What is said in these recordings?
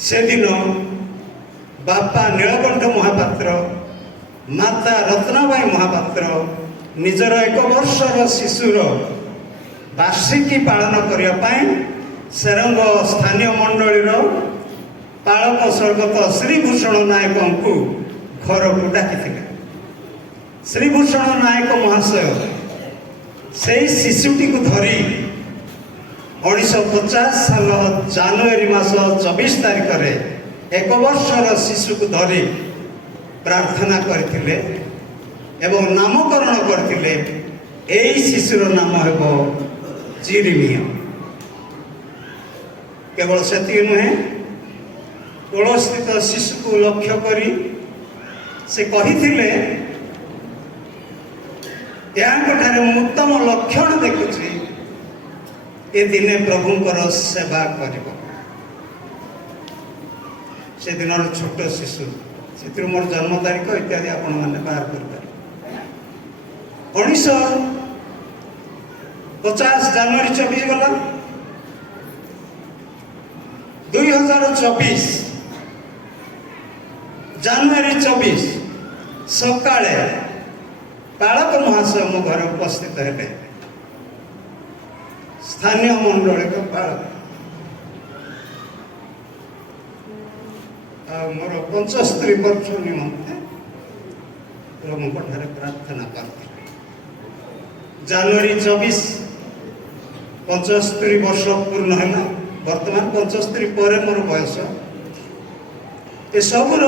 से दिन बापा नीलकंठ महापात्र माता रत्नाबाई महापात्र निजर 1 वर्षर शिशुर वार्षिकी पालन करने सेरंग स्थानीय मंडल पालक स्वर्गत श्रीभूषण नायक को घर को डाकी। श्रीभूषण नायक महाशय से शिशुटी को धरी 1950 साल जनवरी मास 24 तारिख में 1 वर्षर शिशु को धरी प्रार्थना करथिले एवं नामकरण करथिले। एई शिशुर नाम हेबो जिरिमिया। केवल सेति नुहे कोलस्थित शिशु को लक्ष्य करी से कहिथिले याठारे उत्तम लक्षण देखुची ए दिने प्रभुंकर सेवा करिबो। से दिन छोट शिशु से मोर जन्म तारीख इत्यादि आपण मैंने बाहर कर 1950 जनवरी 24 गला 2024 जनवरी 24 सकाळे पालक महाशय मो घर उपस्थित हेले। स्थानीय मंडल के पालक मोर 75 वर्ष निमंते प्रभुठारे प्रार्थना करते। जनवरी 24 75 वर्ष पूर्ण है। वर्तमान 75 पर मोर बयस ए सबुर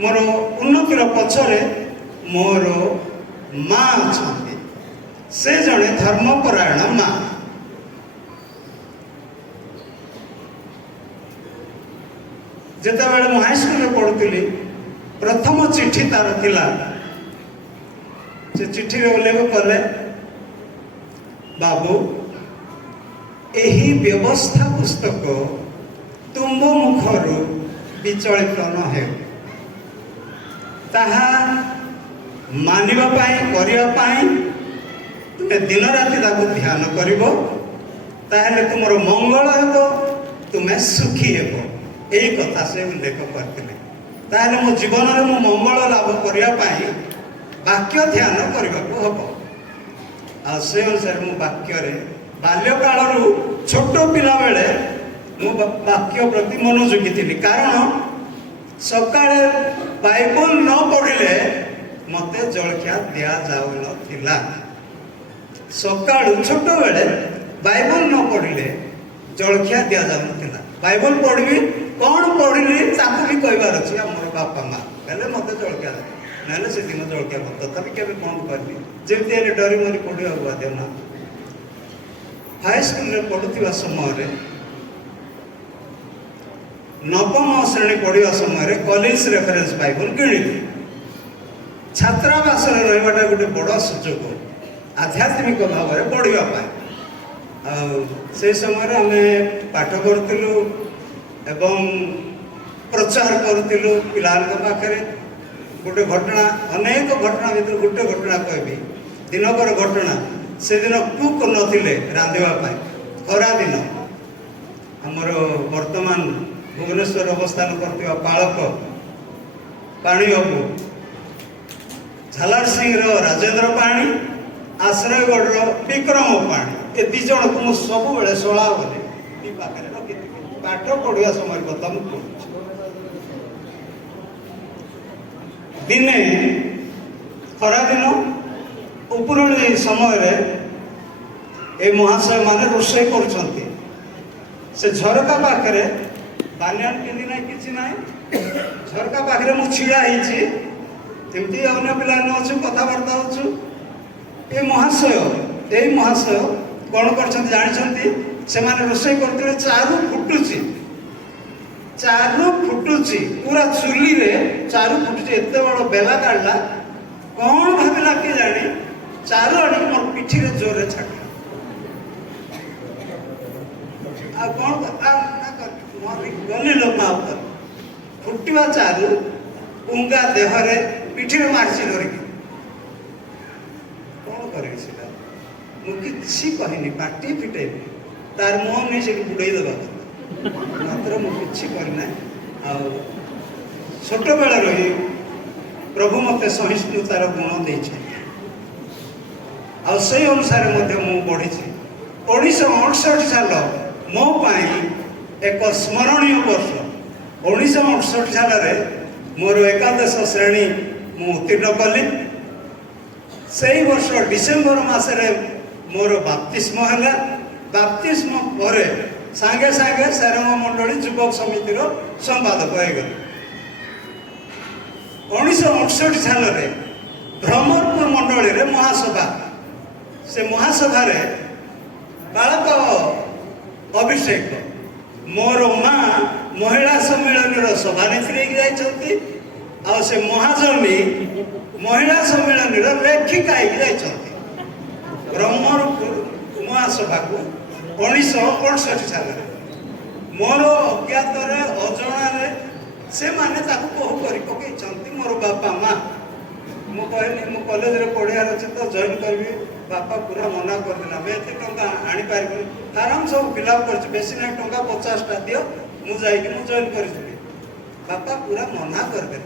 मोर उन्नतिर पछरे मोर माँ अच्छा से जड़े धर्मपरायण माँ। जितेबाला मु हाईस्कूल में पढ़ुली प्रथम चिठी तार थिला से चिठी उल्लेख कले बाबू एही व्यवस्था पुस्तक तुम मुखरु विचलित न हे ताहा मानिबा पाई करिया पाई तुमे दिन राति ताकू ध्यान करिवो ताहेले तुमरो मंगल हेबो तुमे सुखी हेबो। यही कथा से उल्लेख करते ताहले मो जीवन में मो मंगल लाभ करने वाक्य ध्यान करने को हम आ से अनुसार मो वाक्य बाल्यकाल छोट पिला बेले मो वाक्य प्रति मनोयोगी थी। कारण सकाळे बाइबल न पढ़िले मते जलखिया दिया जाऊ नथिला। सकाळु छोट बेले बाइबल न पढ़िले जलखिया दिया जाऊ नथिला। बाइबल पढ़ी कौन पढ़ी ताकू भी कहबार अच्छे मोर बापा माँ कहले मत जलखिया ना से दिन जलखिया तथापि के कौन करनी जमी डरी मरी पढ़ा बाध्य ना। हाईस्कूल में पढ़ुवा समय नवम श्रेणी पढ़ा समय कॉलेज रेफरेंस बाइबल किणी छात्रावास रहा गोटे बड़ सुजोग आध्यात्मिक भाव में पढ़ापी से समय आम पाठ करूँ एवं प्रचार करूँ पिला पाखे गोटे घटना अनेक घटना भर गोटे घटना कहबी दिनकर घटना से दिन कुक नथिले रांधिबा खरा दिन आमर वर्तमान भुवनेश्वर अवस्थान करथिबा पालक पाणी बाबू झालार सिंह राजेंद्र पाणी आश्रयगढ़ विक्रम पाणी ए दी जन को मु सब बेले शला बोले पाखे रखी पाठ पढ़ा समय कथा मुझे दिने खरा दिन उपरणी समय ए महाशय माने रोषे कर झरका पाखे बानियान पिंधि ना कि ना झरका पाखे मुझे छिड़ा होमती अन्य पिला अच्छे कथबार्ता हो महाशय कौन कर जानी से रोषे करते चारू फुटुची पूरा चुली रे चारू फुटुची एत बड़ बेला काढ़ला कौन भाविला किए जानी चारू आड़ मोर पिठी रे जोर छाड़ा कौन गली लोक फुटवा चारू उंगा देहरे पिठी रे मार्ची धरिकी कौन करी मुझे कहनी पार्टी फिटेबी तार मुह नहीं से बुड़े देवा मात्र मुझे करना छोट बेलू ही प्रभु मत सहिष्णुतार गुण देते से अनुसार बढ़ी 1968 साल मो एक स्मरणीय वर्ष 1968 साल मोर एकादश श्रेणी मु उत्तीर्ण कली से वर्ष डिसेम्बर मसरे मोर बाप्तिस्म है बाप्तिस्म पर सांगे सांगे सारंग मंडली युवक समितिर संपादक हो गए 1968 साल भ्रमरपुर मंडली रे महासभा से महासभा रे बालक अभिषेक मोर माँ महिला सम्मेलन सभानेत्री से महाजनी महिला सम्मेलन लेखिका ब्रह्मपुर महासभा को 1968 साल मोर अज्ञात अजणार से माने बहु कर मोर बापा माँ मु कहली मु कॉलेज रे पढ़ियार अच्छे तो जॉइन करी बापा पूरा मना करदेला मैं एत टंका आनी पारि आराम सब फिलअप कर बेसी ना टंका 50टा दियो मु जाइक मु जॉइन करी बापा पूरा मना करदे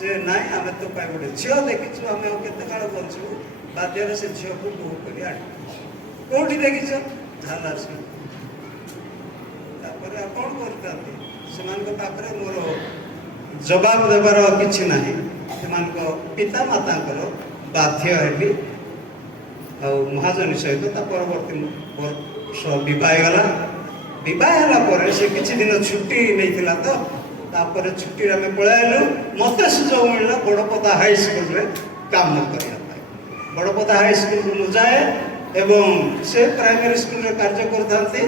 जे नाई आम तो पाई गोटे झील देखीचु आम केते काल बचु बाध्य से झील को बोह कर कौटी देखीच झालार से कौन करते मोर जवाब देवार किसी ना पिता माता बाध्य हेली महाजनी सहित परवर्ती वर्ष बह गला बह से किसी दिन छुट्टी नहीं तो तापर छुट्टी आम पलू मत सुजोग मिलला बड़पदा हाई स्कूल रे काम करने बड़पदा हाई स्कूल को जाए एवं से प्राइमरी स्कूल रे कार्य करते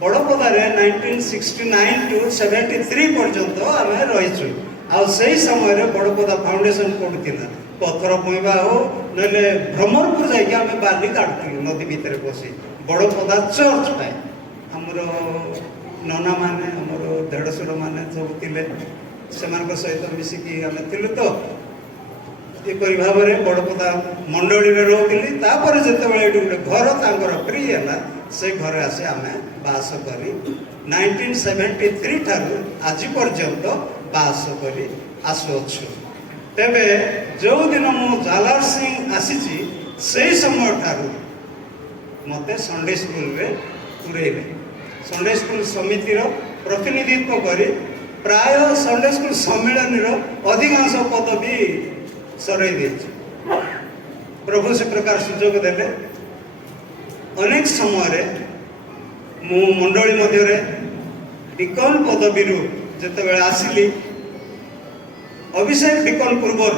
बड़पदार 1969 टू 73 पर्यंत आम रहीचु आई समय बड़पदा फाउंडेशन पड़ता पथर पुईबा हो ना भ्रमरपुर जाइए बाली काटुलु नदी भितर बसी बड़पदा चर्च पाए आमर नना माने आमर देढ़शुर माने सब थिले सेमान सहित मिसिकी आम थिलु तो ये भाव में बड़पदा मंडली में रोकली तापर जिते गोटे घर तांकर फ्री है से घर आसे आम बास करी 1973 ठारू आज पर्यंत बास करी आसुअछु तेबे जो दिन मु जालार सिंह आसीची से समय ठारू मते संडे स्कूल रे पुरेले संडे स्कूल समितिर प्रतिनिधित्व करी प्राय संडे स्कूल सम्मेलन अधिकांश पद भी सरई दे प्रभु से प्रकार सुजोग देले अनेक समय मु मंडली मध्य डिकन पदवी जिते आसिली अभिषेक डिकन पूर्वर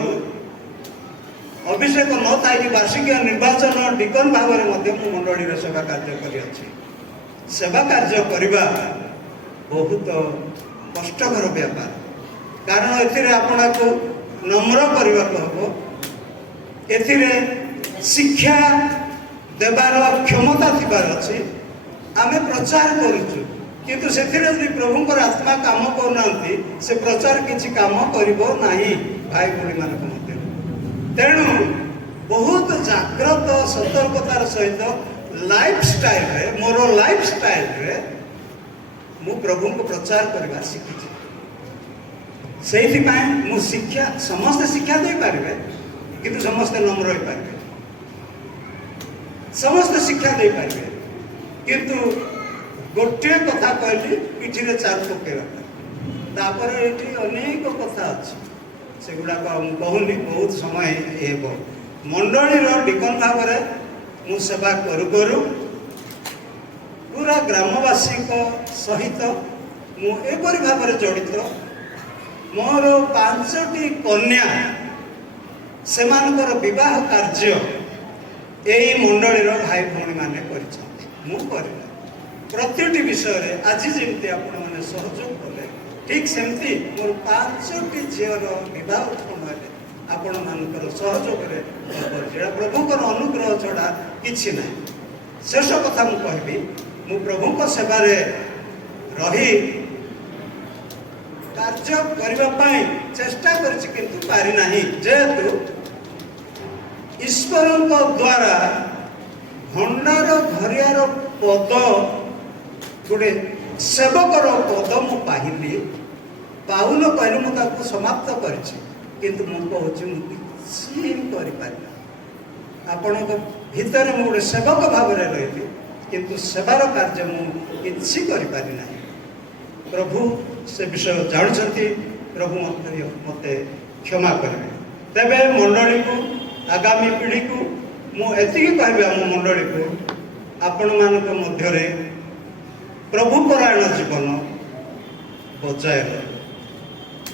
अभिषेक न था वार्षिक निर्वाचन डिकन भाव में मंडली सेवा कार्य कर सेवा कार्य करने बहुत कष्टकर व्यापार कारण एपना को नम्र करने को हम ए शिक्षा देवार क्षमता थी आम प्रचार करुचु किंतु से प्रभुंर आत्मा काम करना से प्रचार किसी काम कर भाई भाई मान मध्य तेणु बहुत जाग्रत सतर्कतार सहित लाइफ स्टाइल रे मोर लाइफ स्टाइल रे मु प्रभु को प्रचार करवा शिखी से मु शिक्षा समस्त शिक्षा दे पारे किंतु समस्त नम्र हो पारे समस्त शिक्षा दे पारे किंतु गोटे कथा कहली पिठी रे चार पकेवा ये अनेक कथा अच्छी सेगुड़ाक कहूनी बहुत समय हो मंडलीर डिकन भाव में मु सेवा करू करू पूरा ग्रामवासी सहित मु एपरी भाव में जड़ित मोर 5टी कन्या सेमानकर विवाह कार्य यही मंडलीर भाई भौणी माने कर प्रति विषय आज जमी आपण मैंने सहयोग कले ठीक सेमती मोर 5टी झीर विवाह समय आपण मानकर सहयोग प्रभुकर अनुग्रह छड़ा किछि ना शेष कथा मु कहबी मु प्रभुक सेवार रही कार्य करने चेष्टा किंतु पारि नाही जेहेतु ईश्वर द्वारा भंडार घरियार पद गोटे सेवकर पद मु पाइली पाउन कहले मु ताको समाप्त करछि किंतु मु कहूँ मुझे करिपारिना आपण भितर मु गोटे सेवक भाव में रही किंतु सेवार कार्य मुझी करिपारिना प्रभु से विषय जानते प्रभु मत क्षमा करेंगे तेरे मंडली को आगामी पीढ़ी को मुझे कहबी आम मंडली को आपण मान मध्य प्रभु परायण जीवन बजाय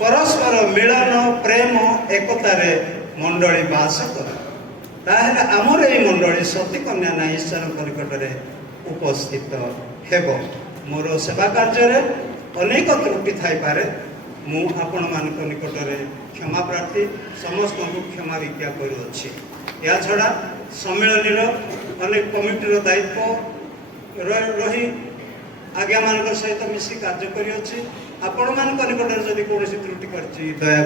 परस्पर मिलन प्रेम एकतार मंडली बास कर ताहले आमर ये मंडली सती कन्या ना ईश्वर निकट में उपस्थित हेब मोर सेवा कार्य अनेक त्रुटि थाई पारे मु आपण मान निकट में क्षमा प्रार्थी समस्त को क्षमा भिक्षा करुच्छी या छड़ा सम्मेलन अनेक कमिटर दायित्व रही आज्ञा मान सहित मिसी कार्य करी आपण मान निकट जदि कौन त्रुटि कर दया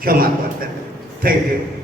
क्षमा करते थैंक यू।